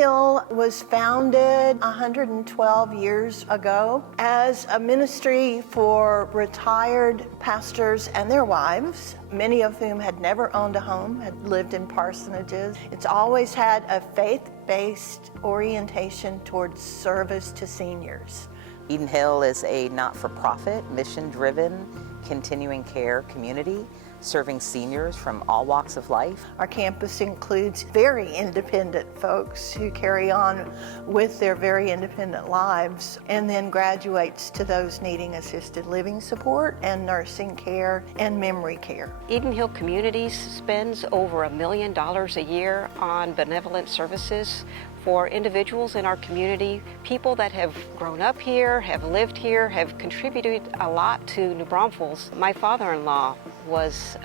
EdenHill was founded 112 years ago as a ministry for retired pastors and their wives, many of whom had never owned a home, had lived in parsonages. It's always had a faith-based orientation towards service to seniors. EdenHill is a not-for-profit, mission-driven, continuing care community serving seniors from all walks of life. Our campus includes very independent folks who carry on with their very independent lives, and then graduates to those needing assisted living support and nursing care and memory care. EdenHill Communities spends over $1 million a year on benevolent services for individuals in our community, people that have grown up here, have lived here, have contributed a lot to New Braunfels. My father-in-law was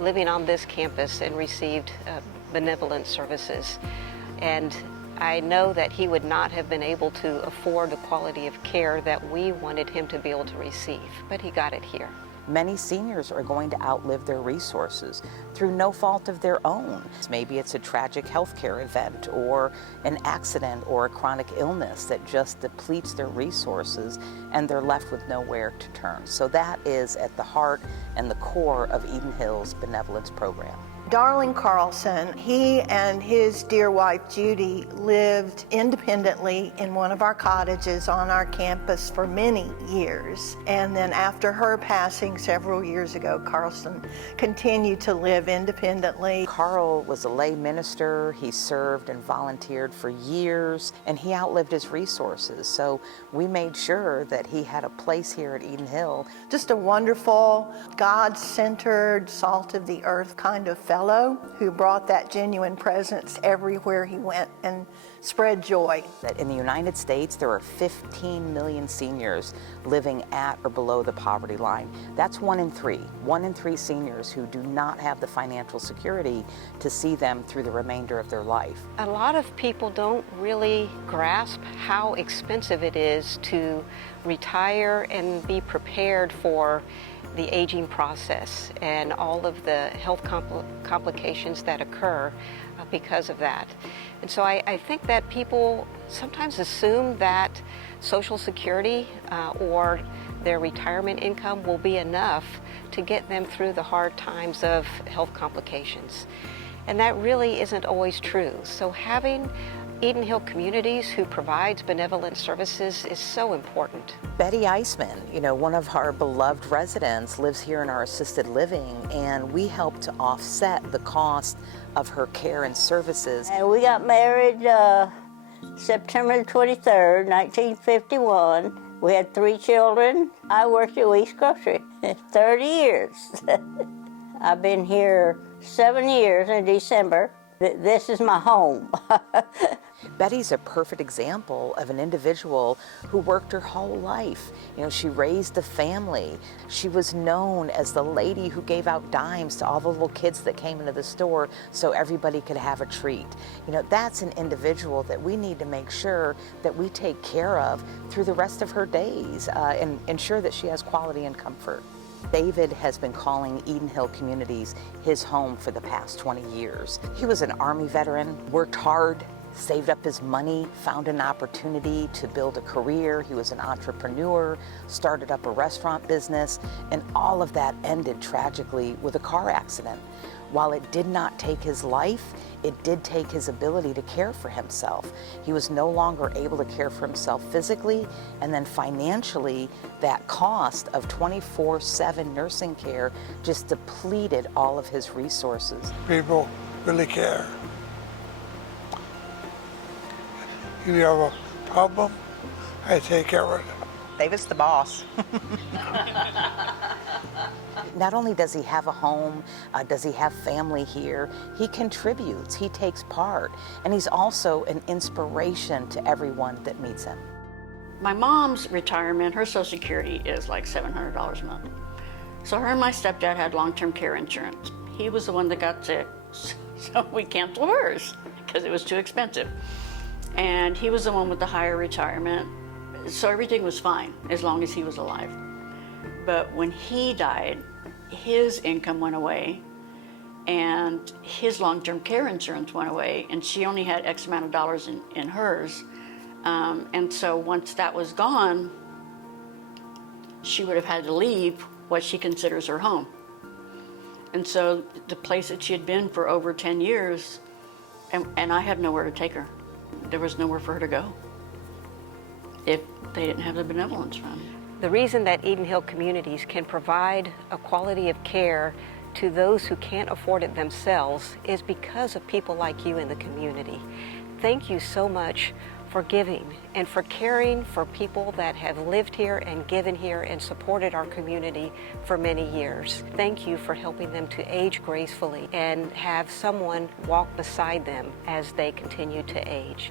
living on this campus and received benevolent services. And I know that he would not have been able to afford the quality of care that we wanted him to be able to receive, but he got it here. Many seniors are going to outlive their resources through no fault of their own. Maybe it's a tragic healthcare event or an accident or a chronic illness that just depletes their resources and they're left with nowhere to turn. So that is at the heart and the core of EdenHill's Benevolence program. Darling Carlson, he and his dear wife Judy lived independently in one of our cottages on our campus for many years. And then after her passing several years ago, Carlson continued to live independently. Carl was a lay minister. He served and volunteered for years, and he outlived his resources. So we made sure that he had a place here at EdenHill. Just a wonderful, God-centered, salt of the earth kind of fellow who brought that genuine presence everywhere he went and spread joy. That in the United States, there are 15 million seniors living at or below the poverty line. That's 1 in 3. 1 in 3 seniors who do not have the financial security to see them through the remainder of their life. A lot of people don't really grasp how expensive it is to retire and be prepared for the aging process and all of the health complications that occur because of that. And so I think that people sometimes assume that Social Security or their retirement income will be enough to get them through the hard times of health complications. And that really isn't always true. So having EdenHill Communities, who provides benevolent services, is so important. Betty Eisman, one of our beloved residents, lives here in our assisted living, and we help to offset the cost of her care and services. And we got married September 23rd, 1951. We had 3 children. I worked at Weeks Grocery 30 years. I've been here 7 years in December. This is my home. Betty's a perfect example of an individual who worked her whole life. She raised a family. She was known as the lady who gave out dimes to all the little kids that came into the store so everybody could have a treat. That's an individual that we need to make sure that we take care of through the rest of her days and ensure that she has quality and comfort. David has been calling EdenHill Communities his home for the past 20 years. He was an Army veteran, worked hard, saved up his money, found an opportunity to build a career. He was an entrepreneur, started up a restaurant business, and all of that ended tragically with a car accident. While it did not take his life, it did take his ability to care for himself. He was no longer able to care for himself physically, and then financially, that cost of 24/7 nursing care just depleted all of his resources. People really care. If you have a problem, I take care of it. David's the boss. Not only does he have a home, does he have family here, he contributes, he takes part, and he's also an inspiration to everyone that meets him. My mom's retirement, her Social Security is like $700 a month. So her and my stepdad had long-term care insurance. He was the one that got sick, so we canceled hers because it was too expensive. And he was the one with the higher retirement, so everything was fine as long as he was alive. But when he died, his income went away, and his long-term care insurance went away, and she only had X amount of dollars in hers. And so once that was gone, she would have had to leave what she considers her home. And so the place that she had been for over 10 years, and I had nowhere to take her. There was nowhere for her to go if they didn't have the Benevolence Fund. The reason that EdenHill Communities can provide a quality of care to those who can't afford it themselves is because of people like you in the community. Thank you so much for giving and for caring for people that have lived here and given here and supported our community for many years. Thank you for helping them to age gracefully and have someone walk beside them as they continue to age.